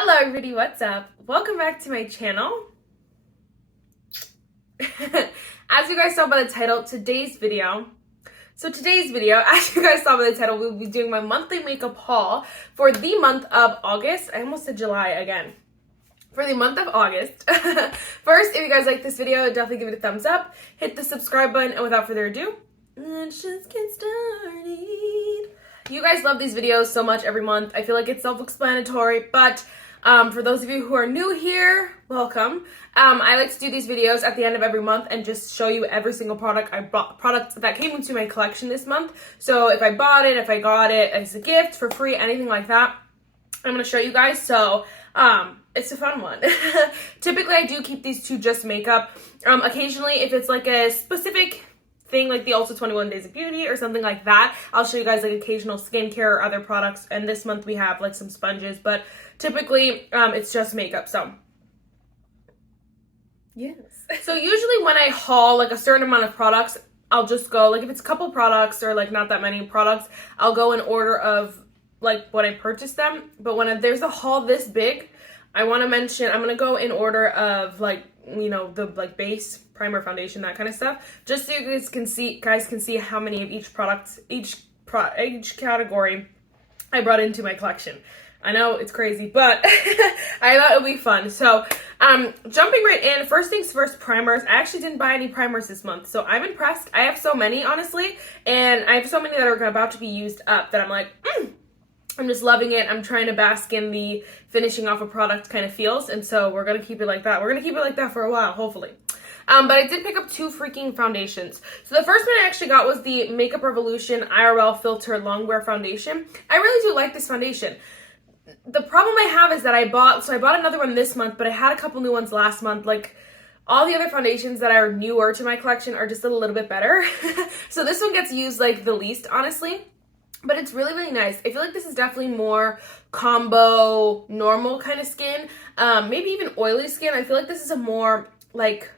Hello everybody, what's up? Welcome back to my channel. As you guys saw by the title, as you guys saw by the title, we'll be doing my monthly makeup haul for the month of August. I almost said July again. For the month of August. First, if you guys like this video, definitely give it a thumbs up. Hit the subscribe button, and without further ado, let's just get started. You guys love these videos so much every month. I feel like it's self-explanatory, but for those of you who are new here, welcome. I like to do these videos at the end of every month and just show you every single product that came into my collection this month. So if I bought it, if I got it as a gift, for free, anything like that, I'm going to show you guys. So it's a fun one. Typically, I do keep these to just makeup. Occasionally, if it's like a specific thing like the also 21 Days of Beauty or something like that, I'll show you guys like occasional skincare or other products, and this month we have like some sponges, but typically it's just makeup. So yes. So usually when I haul like a certain amount of products, I'll just go like if it's a couple products or like not that many products, I'll go in order of like when I purchased them. But when there's a haul this big, I want to mention I'm gonna go in order of like, you know, the like base, primer, foundation, that kind of stuff, just so you guys can see how many of each product, each category I brought into my collection. I know it's crazy, but I thought it would be fun. So jumping right in, first things first, primers. I actually didn't buy any primers this month, so I'm impressed. I have so many, honestly, and I have so many that are about to be used up that I'm like, I'm just loving it. I'm trying to bask in the finishing off a product kind of feels, and so we're going to keep it like that. We're going to keep it like that for a while, hopefully. But I did pick up two freaking foundations. So the first one I actually got was the Makeup Revolution IRL Filter Longwear Foundation. I really do like this foundation. The problem I have is that I bought another one this month, but I had a couple new ones last month. Like, all the other foundations that are newer to my collection are just a little bit better. So this one gets used like the least, honestly. But it's really, really nice. I feel like this is definitely more combo, normal kind of skin. Maybe even oily skin. I feel like this is a more like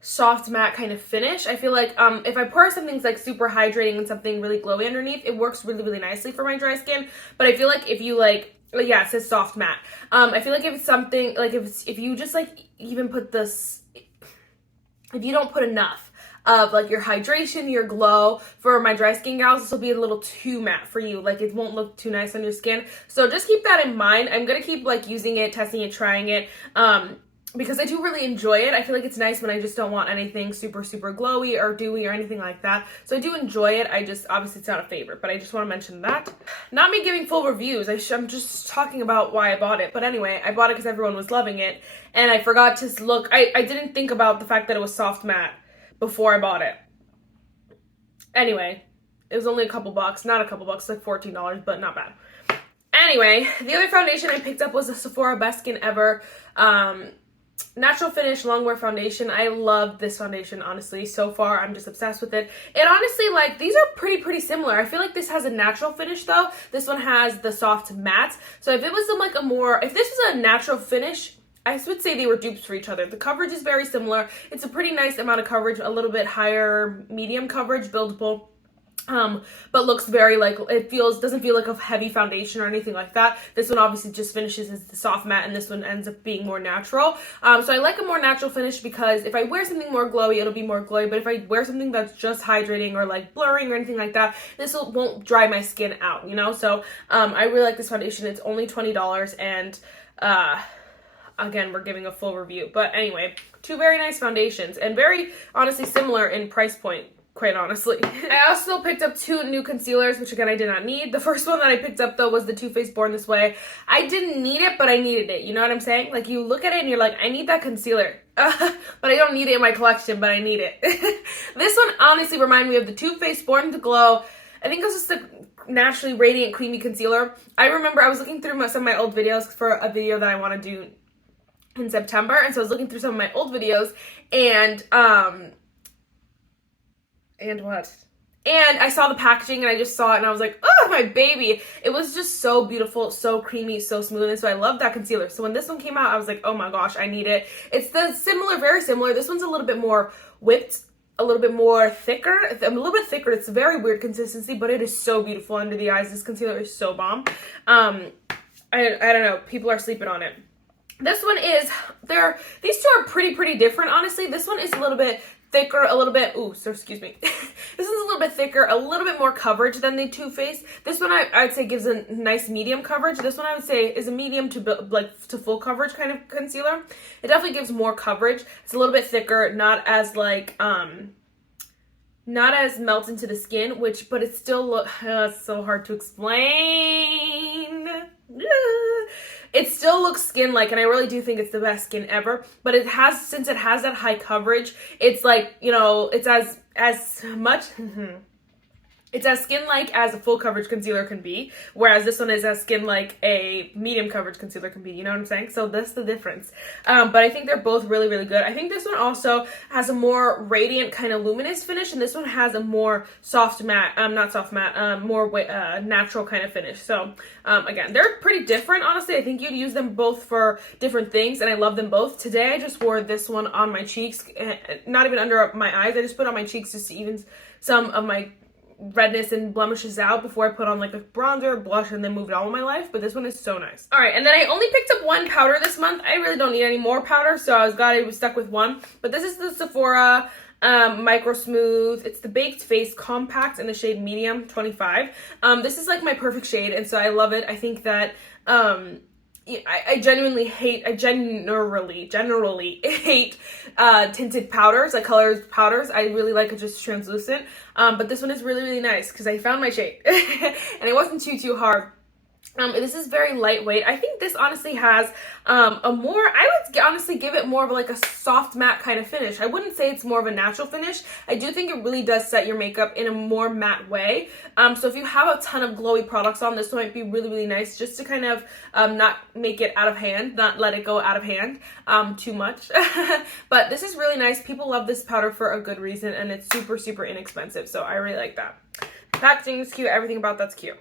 soft matte kind of finish. I feel like if I pour something like super hydrating and something really glowy underneath, it works really, really nicely for my dry skin. But I feel like if you like, yeah, it says soft matte. I feel like if it's something, like if you just like even put this, if you don't put enough of like your hydration, your glow for my dry skin gals, this will be a little too matte for you. Like it won't look too nice on your skin. So just keep that in mind. I'm going to keep like using it, testing it, trying it. Because I do really enjoy it. I feel like it's nice when I just don't want anything super, super glowy or dewy or anything like that. So I do enjoy it. Obviously it's not a favorite, but I just want to mention that. Not me giving full reviews. I'm just talking about why I bought it. But anyway, I bought it because everyone was loving it. And I forgot to look. I didn't think about the fact that it was soft matte before I bought it. Anyway, it was only a couple bucks. Not a couple bucks, like $14, but not bad. Anyway, the other foundation I picked up was the Sephora Best Skin Ever Natural Finish Longwear Foundation. I love this foundation, honestly. So far, I'm just obsessed with it. And honestly, like, these are pretty similar. I feel like this has a natural finish, though. This one has the soft matte. So if it was if this was a natural finish, I would say they were dupes for each other. The coverage is very similar. It's a pretty nice amount of coverage, a little bit higher medium coverage, buildable. But looks very like, doesn't feel like a heavy foundation or anything like that. This one obviously just finishes as the soft matte, and this one ends up being more natural. So I like a more natural finish because if I wear something more glowy, it'll be more glowy. But if I wear something that's just hydrating or like blurring or anything like that, won't dry my skin out, you know? So, I really like this foundation. It's only $20, and, again, we're giving a full review. But anyway, two very nice foundations and very honestly similar in price point, quite honestly. I also picked up two new concealers, which again I did not need. The first one that I picked up though was the Too Faced Born This Way. I didn't need it, but I needed it. You know what I'm saying? Like you look at it and you're like, I need that concealer. But I don't need it in my collection, but I need it. This one honestly reminded me of the Too Faced Born to Glow. I think it was just the Naturally Radiant Creamy Concealer. I remember I was looking through some of my old videos for a video that I want to do in September, and so I was looking through some of my old videos, and I saw the packaging and I just saw it and I was like, oh, my baby. It was just so beautiful, so creamy, so smooth. And so I love that concealer. So when this one came out, I was like, oh my gosh, I need it. It's very similar. This one's a little bit more whipped, a little bit more thicker. A little bit thicker. It's a very weird consistency, but it is so beautiful under the eyes. This concealer is so bomb. I don't know, people are sleeping on it. This one is, these two are pretty different, honestly. This one is a little bit thicker, a little bit, excuse me. This one's a little bit thicker, a little bit more coverage than the Too Faced. This one I would say gives a nice medium coverage. This one I would say is a medium to full coverage kind of concealer. It definitely gives more coverage. It's a little bit thicker, not as melts into the skin, but it still it's so hard to explain. It still looks skin-like, and I really do think it's the best skin ever, but since it has that high coverage, it's like, you know, it's as much, it's as skin-like as a full coverage concealer can be, whereas this one is as skin-like a medium coverage concealer can be, you know what I'm saying? So that's the difference. But I think they're both really really good. I think this one also has a more radiant kind of luminous finish, and this one has a more soft matte, more natural kind of finish. So again, they're pretty different, honestly. I think you'd use them both for different things, and I love them both. Today I just wore this one on my cheeks, not even under my eyes. I just put it on my cheeks just to even some of my redness and blemishes out before I put on like a bronzer, blush, and then moved on with my life. But this one is so nice. All right, and then I only picked up one powder this month. I really don't need any more powder, so I was stuck with one. But this is the Sephora Micro Smooth. It's the Baked Face Compact in the shade Medium 25. This is like my perfect shade, and so I love it. I think that I generally hate tinted powders, like colored powders. I really like it just translucent. But this one is really, really nice because I found my shade and it wasn't too hard. This is very lightweight. I think this honestly has I would honestly give it more of like a soft matte kind of finish. I wouldn't say it's more of a natural finish. I do think it really does set your makeup in a more matte way. So if you have a ton of glowy products on, this might be really, really nice just to kind of not make it out of hand, not let it go out of hand too much. But this is really nice. People love this powder for a good reason, and it's super inexpensive. So I really like that. Packaging is cute. Everything about that's cute.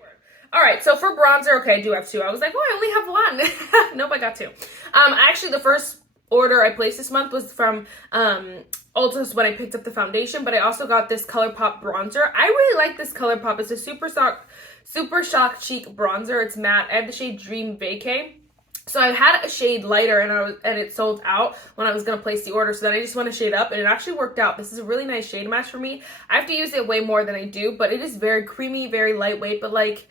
All right, so for bronzer, okay, I do have two. I was like, oh, I only have one. Nope, I got two. Actually, the first order I placed this month was from Ulta's when I picked up the foundation, but I also got this Colourpop bronzer. I really like this Colourpop. It's a Super Shock Cheek bronzer. It's matte. I have the shade Dream Vacay. So I had a shade lighter and it sold out when I was going to place the order. So then I just went a shade up and it actually worked out. This is a really nice shade match for me. I have to use it way more than I do, but it is very creamy, very lightweight, but like,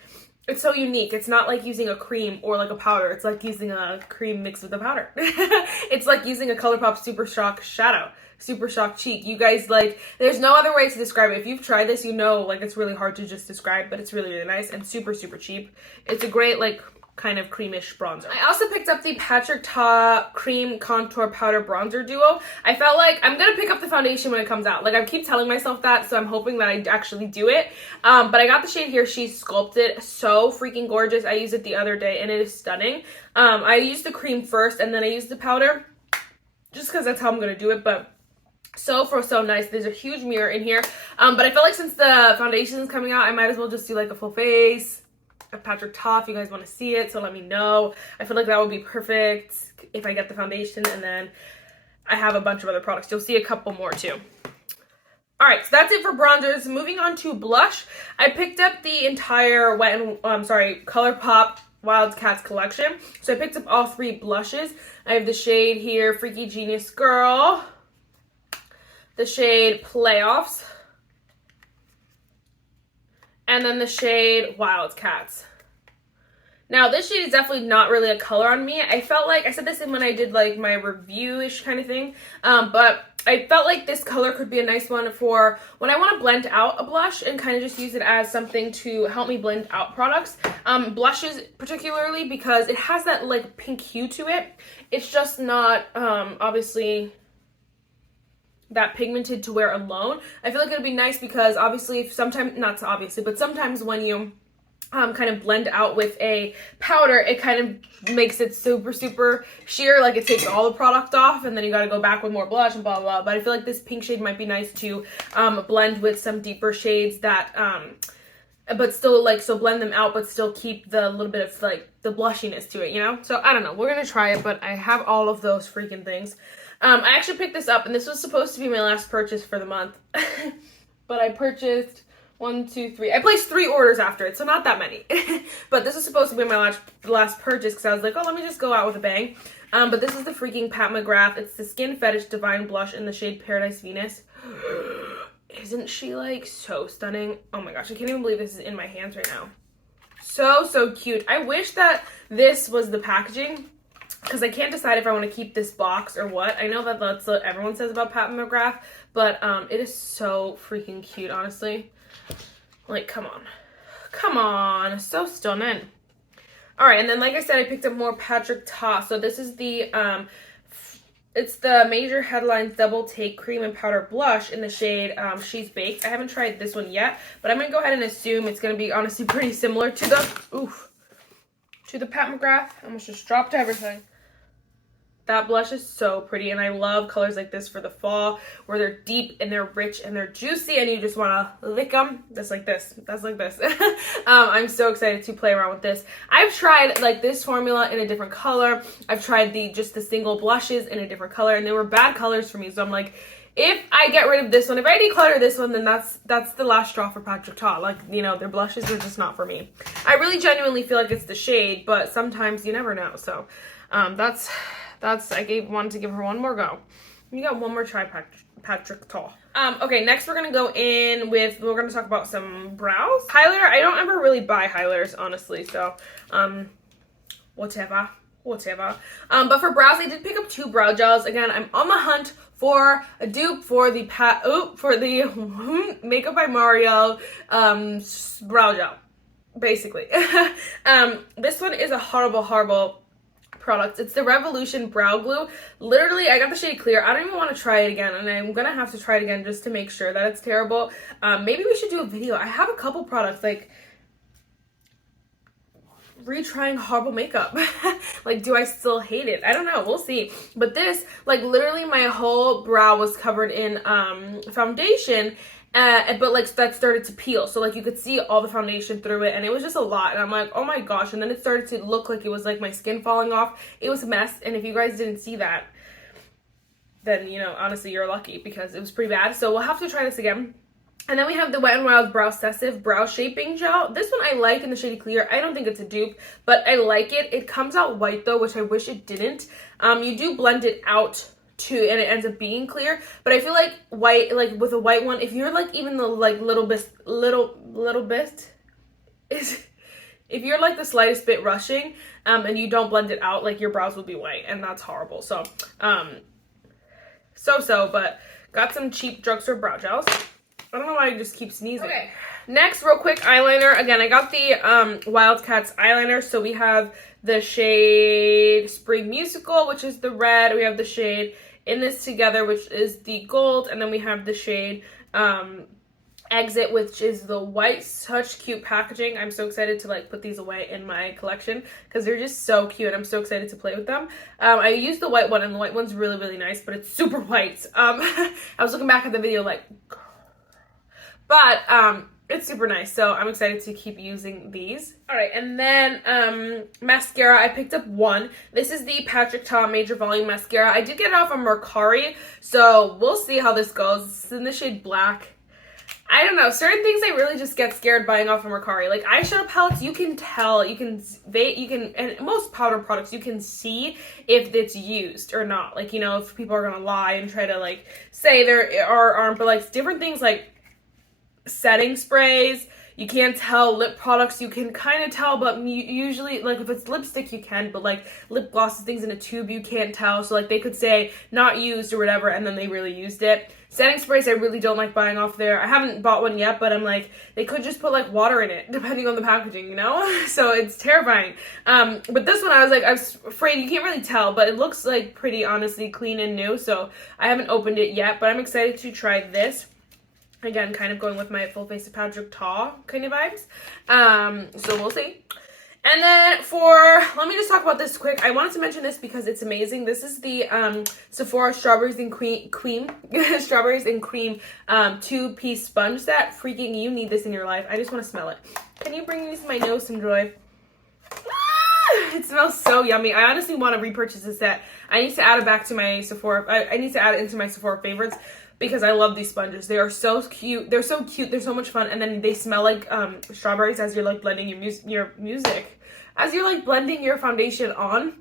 it's so unique. It's not like using a cream or like a powder. It's like using a cream mixed with a powder. It's like using a Colourpop Super Shock Shadow. Super Shock Cheek. You guys, like, there's no other way to describe it. If you've tried this, you know, like, it's really hard to just describe, but it's really, really nice and super cheap. It's a great, like, kind of creamish bronzer. I also picked up the Patrick Ta Cream Contour Powder Bronzer Duo. I felt like I'm gonna pick up the foundation when it comes out. Like, I keep telling myself that, so I'm hoping that I actually do it. But I got the shade here. She's Sculpted. So freaking gorgeous. I used it the other day, and it is stunning. I used the cream first, and then I used the powder, just because that's how I'm gonna do it, but so nice. There's a huge mirror in here. But I felt like since the foundation is coming out, I might as well just do, like, a full face. Patrick Ta, if you guys want to see it, so let me know. I feel like that would be perfect if I get the foundation, and then I have a bunch of other products. You'll see a couple more too. All right, so that's it for bronzers. Moving on to blush, I picked up the entire Colourpop Wildcats collection. So I picked up all three blushes. I have the shade here, Freaky Genius Girl, the shade Playoffs, and then the shade Wildcats. Now, this shade is definitely not really a color on me. I felt like, I said this in when I did like my review-ish kind of thing, but I felt like this color could be a nice one for when I want to blend out a blush and kind of just use it as something to help me blend out products. Blushes particularly, because it has that like pink hue to it. It's just not, obviously, that pigmented to wear alone. I feel like it'd be nice because obviously sometimes when you kind of blend out with a powder, it kind of makes it super sheer, like it takes all the product off, and then you got to go back with more blush and blah blah blah. But I feel like this pink shade might be nice to blend with some deeper shades that but still, like, so blend them out but still keep the little bit of like the blushiness to it, you know? So I don't know, we're gonna try it, but I have all of those freaking things. I actually picked this up, and this was supposed to be my last purchase for the month. But I purchased 1, 2, 3. I placed 3 orders after it, so not that many. But this is supposed to be my last purchase because I was like, oh, let me just go out with a bang. But this is the freaking Pat McGrath. It's the Skin Fetish Divine Blush in the shade Paradise Venus. Isn't she like so stunning? Oh my gosh, I can't even believe this is in my hands right now. So cute. I wish that this was the packaging because I can't decide if I want to keep this box or what. I know that that's what everyone says about Pat McGrath, but it is so freaking cute, honestly. Like, come on, so stunning. All right, and then like I said, I picked up more Patrick Ta. So this is the it's the Major Headlines Double Take Cream and Powder Blush in the shade She's Baked. I haven't tried this one yet, but I'm gonna go ahead and assume it's gonna be honestly pretty similar to the Pat McGrath. I almost just dropped everything. That blush is so pretty, and I love colors like this for the fall, where they're deep and they're rich and they're juicy, and you just want to lick them. That's like this. I'm so excited to play around with this. I've tried like this formula in a different color. I've tried the single blushes in a different color, and they were bad colors for me. So I'm like, if I get rid of this one, if I declutter this one, then that's the last straw for Patrick Ta. Like, you know, their blushes are just not for me. I really genuinely feel like it's the shade, but sometimes you never know. So that's I wanted to give her one more go. You got one more try, Patrick Ta. Okay, next we're gonna go in with, we're gonna talk about some brows. Highlighter, I don't ever really buy highlighters, honestly, so, whatever. But for brows, I did pick up 2 brow gels. Again, I'm on the hunt for a dupe for the Makeup by Mario, brow gel, basically. This one is a horrible product. It's the Revolution Brow Glue. Literally, I got the shade Clear. I don't even want to try it again, and I'm gonna have to try it again just to make sure that it's terrible. Maybe we should do a video. I have a couple products, like retrying horrible makeup. Like, do I still hate it? I don't know. We'll see. But this, like, literally my whole brow was covered in foundation, but like that started to peel, so like you could see all the foundation through it, and it was just a lot, and I'm like, oh my gosh. And then it started to look like it was like my skin falling off. It was a mess, and if you guys didn't see that, then, you know, honestly, you're lucky, because it was pretty bad. So we'll have to try this again. And then we have the Wet n Wild Brow Obsessive Brow Shaping Gel. This one I like in the shade Clear. I don't think it's a dupe, but I like it. It comes out white though, which I wish it didn't. You do blend it out too, and it ends up being clear, but I feel like white, like with a white one, if you're like even the like little bit is, if you're like the slightest bit rushing and you don't blend it out, like your brows will be white, and that's horrible. So but got some cheap drugstore brow gels. I don't know why I just keep sneezing. Okay, next, real quick, eyeliner. Again, I got the Wildcats eyeliner. So we have the shade Spring Musical, which is the red. We have the shade In This Together, which is the gold. And then we have the shade Exit, which is the white. Such cute packaging. I'm so excited to like put these away in my collection because they're just so cute. I'm so excited to play with them. I used the white one, and the white one's really, really nice, but it's super white. I was looking back at the video like... But it's super nice, so I'm excited to keep using these. All right, and then mascara, I picked up 1. This is the Patrick Ta Major Volume Mascara. I did get it off of Mercari, so we'll see how this goes. It's in the shade Black. I don't know, certain things I really just get scared buying off of Mercari. Like eyeshadow palettes, you can tell, and most powder products, you can see if it's used or not. Like, you know, if people are gonna lie and try to like say there aren't, but like different things like setting sprays, you can't tell. Lip products, you can kind of tell, but usually, like if it's lipstick, you can, but like lip glosses, things in a tube, you can't tell. So like they could say not used or whatever, and then they really used it. Setting sprays, I really don't like buying off there. I haven't bought one yet, but I'm like, they could just put like water in it, depending on the packaging, you know? So it's terrifying. But this one, I was afraid. You can't really tell, but it looks like pretty, honestly, clean and new. So I haven't opened it yet, but I'm excited to try this. Again, kind of going with my Full Face of Patrick Ta kind of vibes. So we'll see. And then let me just talk about this quick. I wanted to mention this because it's amazing. This is the Sephora Strawberries and Cream 2-piece sponge set. Freaking, you need this in your life. I just want to smell it. Can you bring these to my nose some joy? It smells so yummy. I honestly want to repurchase this set. I need to add it back to my Sephora. I need to add it into my Sephora favorites because I love these sponges. They are so cute. They're so cute. They're so much fun. And then they smell like strawberries as you're like blending as you're like blending your foundation on.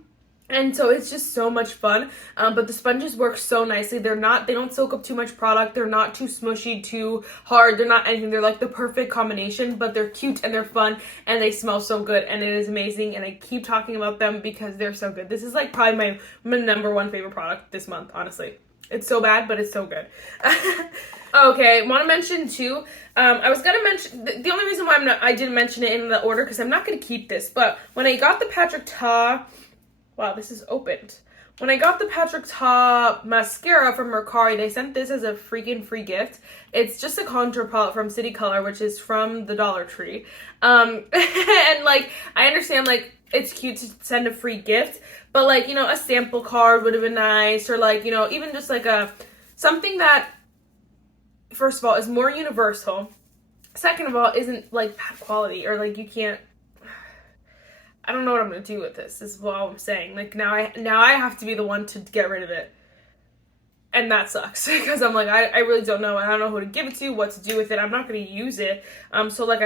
And so it's just so much fun. But the sponges work so nicely. They don't soak up too much product. They're not too smushy, too hard. They're not anything. They're like the perfect combination, but they're cute and they're fun and they smell so good and it is amazing. And I keep talking about them because they're so good. This is like probably my number one favorite product this month, honestly. It's so bad, but it's so good. Okay, want to mention too, I was going to mention, the only reason why I didn't mention it in the order, because I'm not going to keep this, but when I got the Patrick Ta, wow, this is opened. When I got the Patrick Ta mascara from Mercari, they sent this as a freaking free gift. It's just a contour palette from City Color, which is from the Dollar Tree. And like, I understand like, it's cute to send a free gift, but like, you know, a sample card would have been nice, or like, you know, even just like something that, first of all, is more universal. Second of all, isn't like bad quality, or like you can't, I don't know what I'm going to do with this. This is what I'm saying. Like now I have to be the one to get rid of it. And that sucks because I'm like, I really don't know. I don't know who to give it to, what to do with it. I'm not going to use it. So like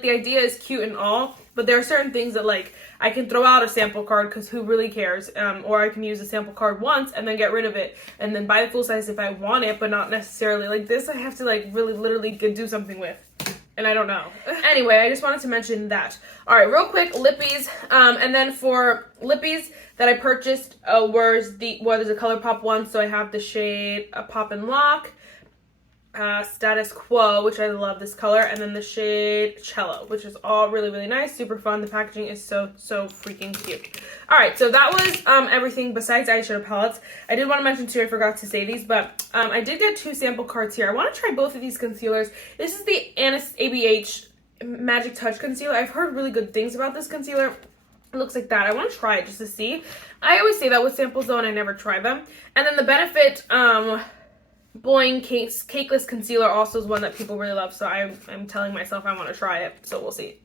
the idea is cute and all, but there are certain things that like I can throw out a sample card because who really cares? Or I can use a sample card once and then get rid of it and then buy the full size if I want it, but not necessarily like this. I have to like really literally do something with. And I don't know. Anyway, I just wanted to mention that. All right, real quick, lippies. And then for lippies that I purchased was the Colourpop one. So I have the shade Pop and Lock, Status Quo, which I love this color, and then the shade Cello, which is all really, really nice, super fun. The packaging is so freaking cute. All right, so that was everything besides eyeshadow palettes. I did want to mention too, I forgot to say these, but I did get 2 sample cards here. I want to try both of these concealers. This is the ABH Magic Touch Concealer. I've heard really good things about this concealer. It looks like that. I want to try it just to see. I always say that with samples though, and I never try them. And then the Benefit Boing Cakeless Concealer also is one that people really love, so I'm telling myself I want to try it, so we'll see.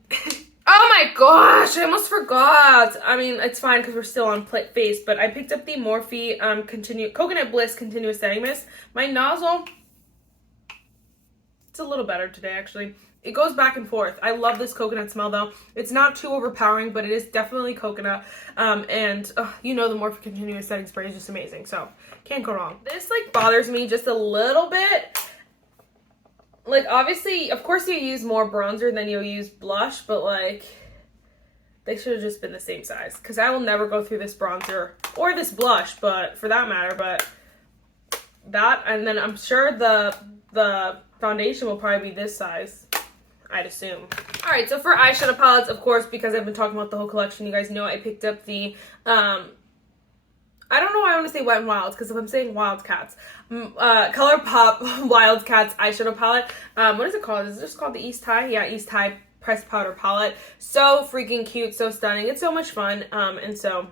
Oh my gosh, I almost forgot. I mean, it's fine because we're still on face, but I picked up the Morphe Coconut Bliss Continuous Setting Mist. My nozzle, it's a little better today actually. It goes back and forth. I love this coconut smell though. It's not too overpowering, but it is definitely coconut. And you know the Morphe Continuous Setting Spray is just amazing, so can't go wrong. This like bothers me just a little bit. Like obviously, of course you use more bronzer than you'll use blush, but like they should have just been the same size because I will never go through this bronzer or this blush, but for that matter, but that, and then I'm sure the foundation will probably be this size, I'd assume. All right, so for eyeshadow palettes, of course, because I've been talking about the whole collection, you guys know I picked up the, I don't know why I want to say Wet n Wild, because if I'm saying Wildcats, Colourpop Wildcats eyeshadow palette. What is it called? Is it just called the East High? Yeah, East High pressed powder palette. So freaking cute, so stunning. It's so much fun, and so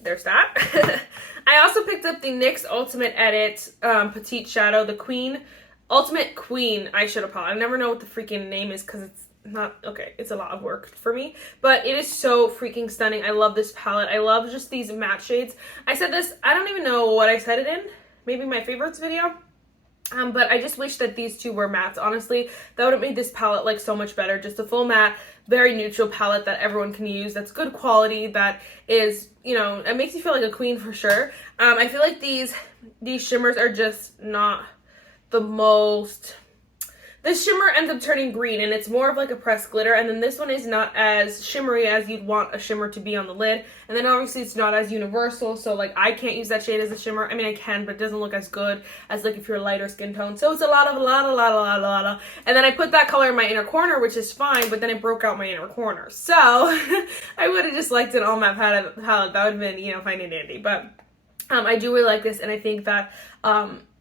there's that. I also picked up the NYX Ultimate Edit Petite Shadow, the Ultimate Queen eyeshadow palette. I never know what the freaking name is because it's not, okay, it's a lot of work for me, but it is so freaking stunning. I love this palette. I love just these matte shades. I said this, I don't even know what I said it in, maybe my favorites video, but I just wish that these two were mattes, honestly. That would have made this palette like so much better. Just a full matte, very neutral palette that everyone can use, that's good quality, that is, you know, it makes you feel like a queen for sure. I feel like these shimmers are just not the most, this shimmer ends up turning green and it's more of like a pressed glitter, and then this one is not as shimmery as you'd want a shimmer to be on the lid, and then obviously it's not as universal, so like I can't use that shade as a shimmer. I mean I can, but it doesn't look as good as like if you're a lighter skin tone, so it's a lot, and then I put that color in my inner corner, which is fine, but then it broke out my inner corner, so I would have just liked an all matte palette. That would have been, you know, fine and dandy, but I do really like this, and I think that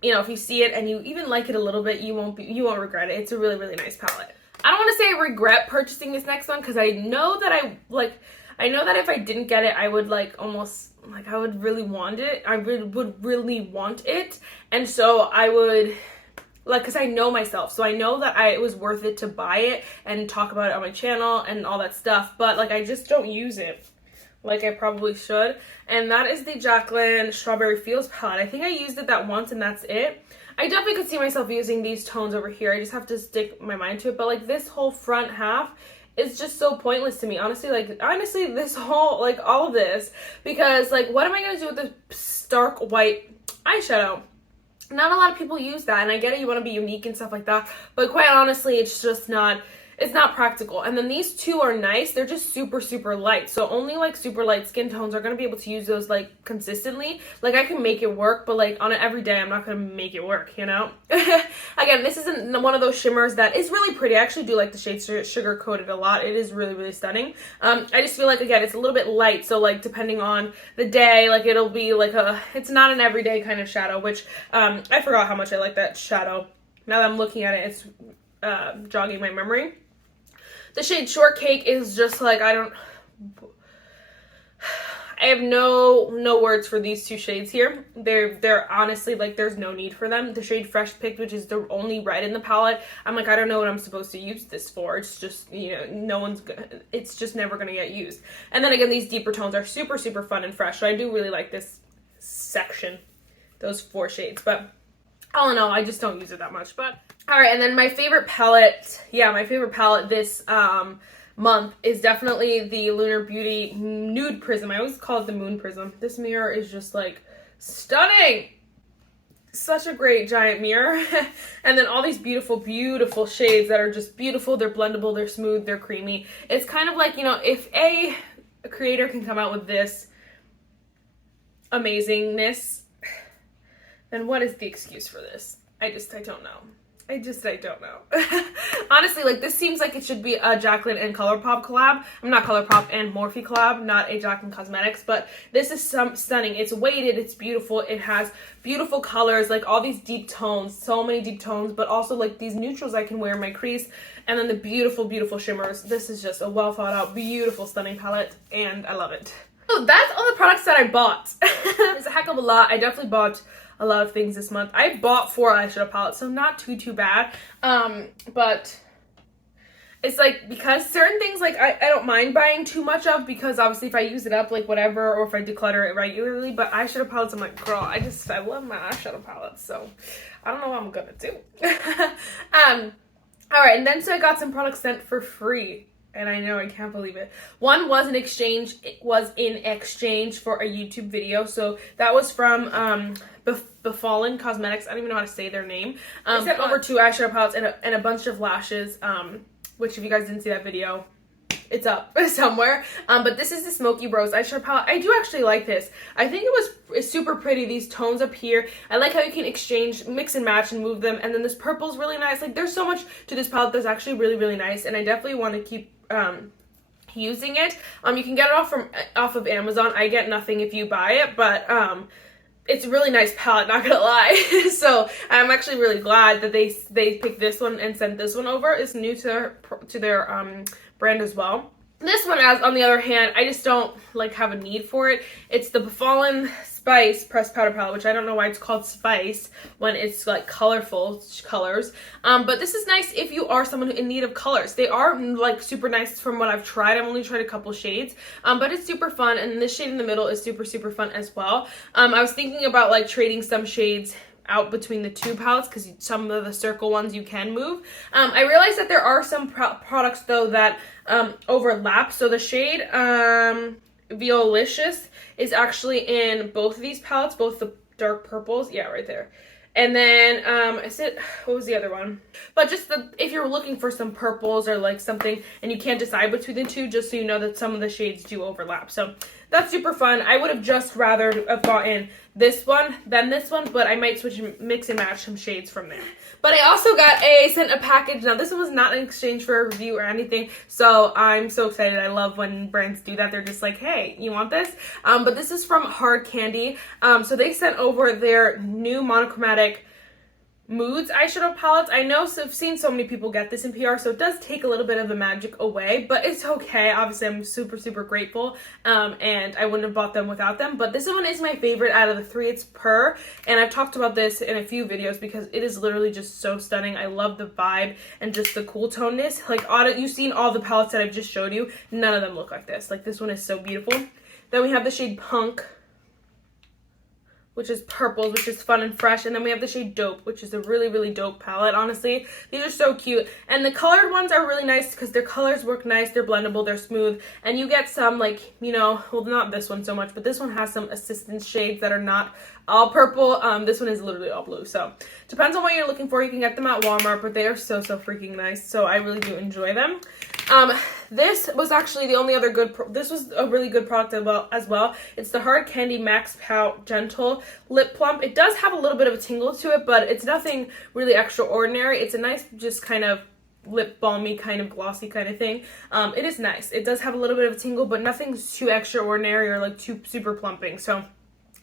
you know, if you see it and you even like it a little bit, you won't regret it. It's a really, really nice palette. I don't want to say I regret purchasing this next one because I know that I know that if I didn't get it, I would like almost, like I would really want it. I would really want it. And so I would, like, because I know myself, so I know that it was worth it to buy it and talk about it on my channel and all that stuff, but like I just don't use it. like I probably should. And that is the Jaclyn Strawberry Fields palette. I think I used it that once and that's it. I definitely could see myself using these tones over here. I just have to stick my mind to it. But like this whole front half is just so pointless to me. Honestly, this whole, like all of this. Because like what am I going to do with the stark white eyeshadow? Not a lot of people use that. And I get it, you want to be unique and stuff like that. But quite honestly, it's just not... it's not practical. And then these two are nice. They're just super, super light. So only like super light skin tones are going to be able to use those like consistently. Like I can make it work, but like on an everyday, I'm not going to make it work, you know? Again, this isn't one of those shimmers that is really pretty. I actually do like the shade Sugar Coated a lot. It is really, really stunning. I just feel like, again, it's a little bit light. So like depending on the day, like it'll be like it's not an everyday kind of shadow, which I forgot how much I like that shadow. Now that I'm looking at it, it's jogging my memory. The shade Shortcake is just like, I have no words for these two shades here. They're honestly like, there's no need for them. The shade Fresh Picked, which is the only red in the palette, I'm like, I don't know what I'm supposed to use this for. It's just, you know, it's just never gonna get used. And then again, these deeper tones are super, super fun and fresh. So I do really like this section, those 4 shades. But all in all, I just don't use it that much. But all right, and then my favorite palette, this month is definitely the Lunar Beauty Nude Prism. I always call it the Moon Prism. This mirror is just like stunning. Such a great giant mirror. And then all these beautiful, beautiful shades that are just beautiful. They're blendable, they're smooth, they're creamy. It's kind of like, you know, if a creator can come out with this amazingness, then what is the excuse for this? I don't know. I don't know. Honestly, like this seems like it should be a Jaclyn and Colourpop collab. I'm not Colourpop and Morphe collab, not a Jaclyn Cosmetics, but this is stunning. It's weighted, it's beautiful. It has beautiful colors, like all these deep tones, so many deep tones, but also like these neutrals I can wear in my crease, and then the beautiful, beautiful shimmers. This is just a well thought out, beautiful, stunning palette, and I love it. So that's all the products that I bought. It's a heck of a lot. I definitely bought a lot of things this month. I bought 4 eyeshadow palettes, so not too bad. But it's like, because certain things like I don't mind buying too much of, because obviously if I use it up, like whatever, or if I declutter it regularly. But eyeshadow palettes, I'm like, girl, I love my eyeshadow palettes, so I don't know what I'm gonna do. All right, and then so I got some products sent for free. And I know, I can't believe it. One was in exchange for a YouTube video. So that was from Befallen Cosmetics. I don't even know how to say their name. They sent over 2 eyeshadow palettes and a bunch of lashes, which if you guys didn't see that video, it's up somewhere. But this is the Smoky Rose eyeshadow palette. I do actually like this. I think it's super pretty, these tones up here. I like how you can mix and match and move them. And then this purple is really nice. Like there's so much to this palette that's actually really, really nice. And I definitely want to keep using it. You can get it off of Amazon. I get nothing if you buy it, but it's a really nice palette, not gonna lie. So I'm actually really glad that they picked this one and sent this one over. It's new to their brand as well. This one, on the other hand, I just don't like have a need for it. It's the Befallen Spice Pressed Powder Palette, which I don't know why it's called Spice when it's like colorful colors. But this is nice if you are someone in need of colors. They are like super nice from what I've tried. I've only tried a couple shades, but it's super fun. And this shade in the middle is super, super fun as well. I was thinking about like trading some shades out between the 2 palettes, because some of the circle ones you can move. I realized that there are some products though that overlap. So the shade Violicious is actually in both of these palettes, both the dark purples. Yeah, right there. And then what was the other one? But just if you're looking for some purples or like something and you can't decide between the 2, just so you know that some of the shades do overlap. So that's super fun. I would have just rather have gotten this one than this one, but I might switch and mix and match some shades from there. But I also sent a package. Now this one was not in exchange for a review or anything, so I'm so excited. I love when brands do that. They're just like, hey, you want this? But this is from Hard Candy. So they sent over their new monochromatic Moods eyeshadow palettes. I know, so I've seen so many people get this in PR, so it does take a little bit of the magic away, but it's okay. Obviously, I'm super, super grateful, and I wouldn't have bought them without them, but this one is my favorite out of the 3. It's Purr, and I've talked about this in a few videos because it is literally just so stunning. I love the vibe and just the cool toneness. Like, you've seen all the palettes that I've just showed you. None of them look like this. Like, this one is so beautiful. Then we have the shade Punk, which is purple, which is fun and fresh. And then we have the shade Dope, which is a really, really dope palette, honestly. These are so cute. And the colored ones are really nice because their colors work nice. They're blendable. They're smooth. And you get some, like, you know, well, not this one so much, but this one has some assistance shades that are not all purple. This one is literally all blue. So depends on what you're looking for. You can get them at Walmart, but they are so, so freaking nice. So I really do enjoy them. This was actually the only other good, this was a really good product as well. It's the Hard Candy Max Pout Gentle Lip Plump. It does have a little bit of a tingle to it, but it's nothing really extraordinary. It's a nice, just kind of lip balmy, kind of glossy kind of thing. It is nice. It does have a little bit of a tingle, but nothing too extraordinary or like too super plumping. So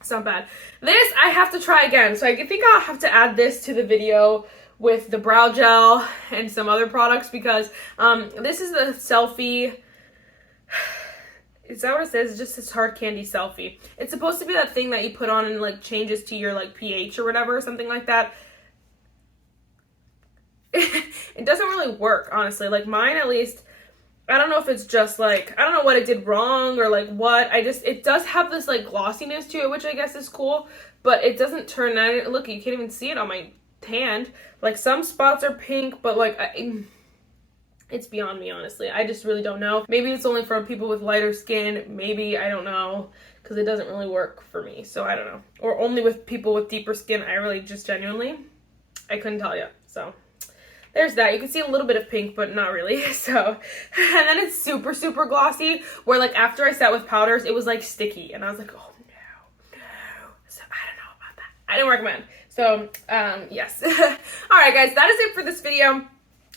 it's not bad. This I have to try again. So I think I'll have to add this to the video with the brow gel and some other products because this is the Selfie. Is that what it says? It's just this Hard Candy Selfie. It's supposed to be that thing that you put on and like changes to your like pH or whatever, or something like that. It doesn't really work, honestly. Like mine, at least, I don't know if it's just like, I don't know what it did wrong or like what. It does have this like glossiness to it, which I guess is cool, but it doesn't turn out. Look, you can't even see it on my hand. Like some spots are pink, but like it's beyond me, honestly. I just really don't know. Maybe it's only for people with lighter skin. Maybe, I don't know, because it doesn't really work for me. So I don't know. Or only with people with deeper skin. I really just genuinely, I couldn't tell you. So there's that. You can see a little bit of pink, but not really. So, and then it's super, super glossy, where like after I sat with powders, it was like sticky. And I was like, oh no. So I don't know about that. I didn't recommend. So, yes. All right, guys, that is it for this video.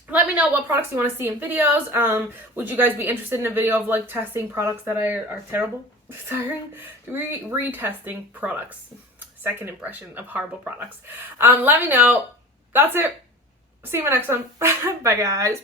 Let me know what products you want to see in videos. Would you guys be interested in a video of like testing products that are terrible? Sorry. Retesting products. Second impression of horrible products. Let me know. That's it. See you in my next one. Bye, guys.